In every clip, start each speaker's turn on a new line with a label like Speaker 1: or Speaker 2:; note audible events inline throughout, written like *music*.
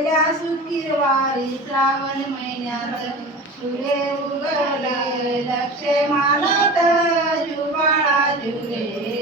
Speaker 1: पहिल्या सुखीवारी श्रावण महिन्यात सुरे उगले लक्ष मानत जुबाळा जुरे.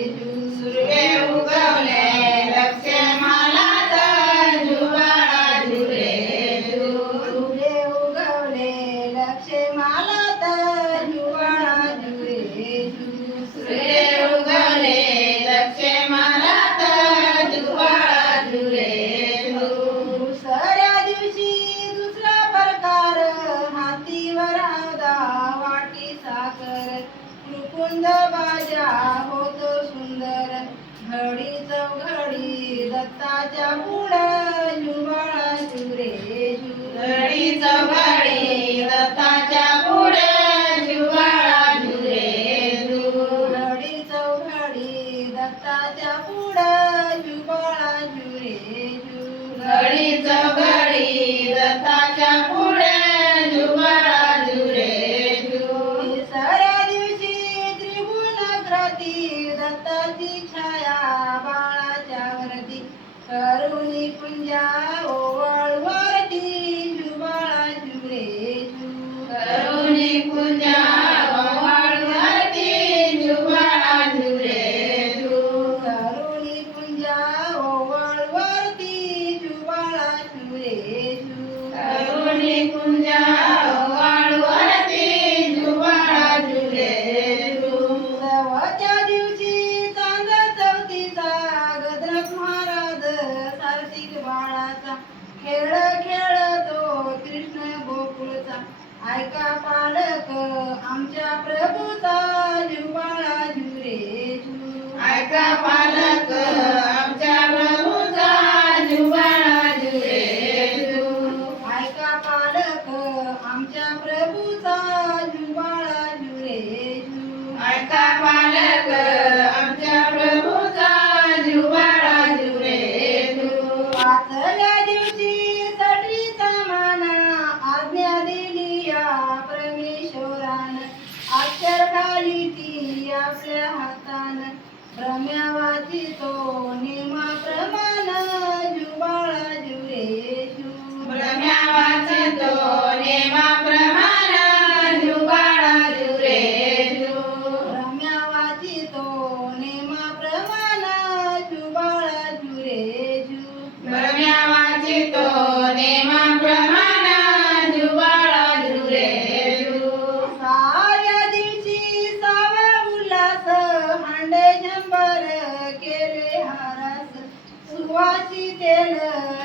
Speaker 1: मुकुंद बाजा होतो सुंदर. घडी चौघडी दत्ताच्या पुढं जुबाळाची वरती दत्ताची छाया बाळाच्या वरती. करुणी पुंजा ओवळ वरती खेळ खेळतो कृष्ण गोकुळचा. ऐका पालक आमच्या प्रभूचा जिव्हाळा झुरे ऐका पालक आमच्या प्रभूचा जिव्हाळा झुरे ऐका पालक आमच्या प्रभूचा जिव्हाळा झुरे. ऐका पालक अक्षर ती आपल्या हातान. भ्रम्यावाती तो निमा प्रमा भांडे झंबर केले हारास. सुवाची तेल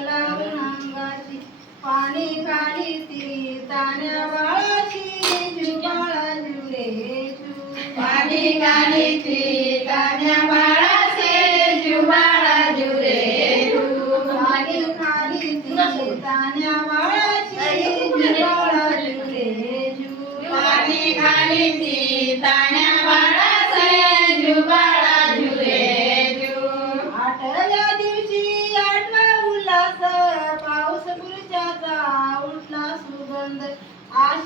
Speaker 1: लावून अंगाची. पाणी खाली ती ताण्या बाळाची. *laughs* जुबाळा जुरे पाणी खाली ती ఆశ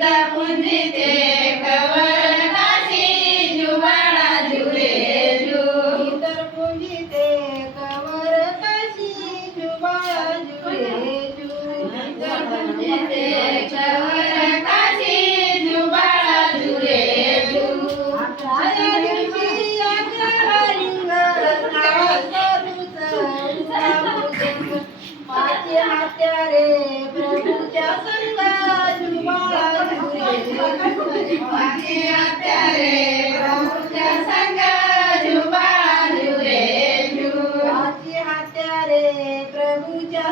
Speaker 1: the
Speaker 2: वाची हत्यारे प्रभूच्या संग जुबाळा जुरे जू
Speaker 1: वाची हात्यारे प्रभूच्या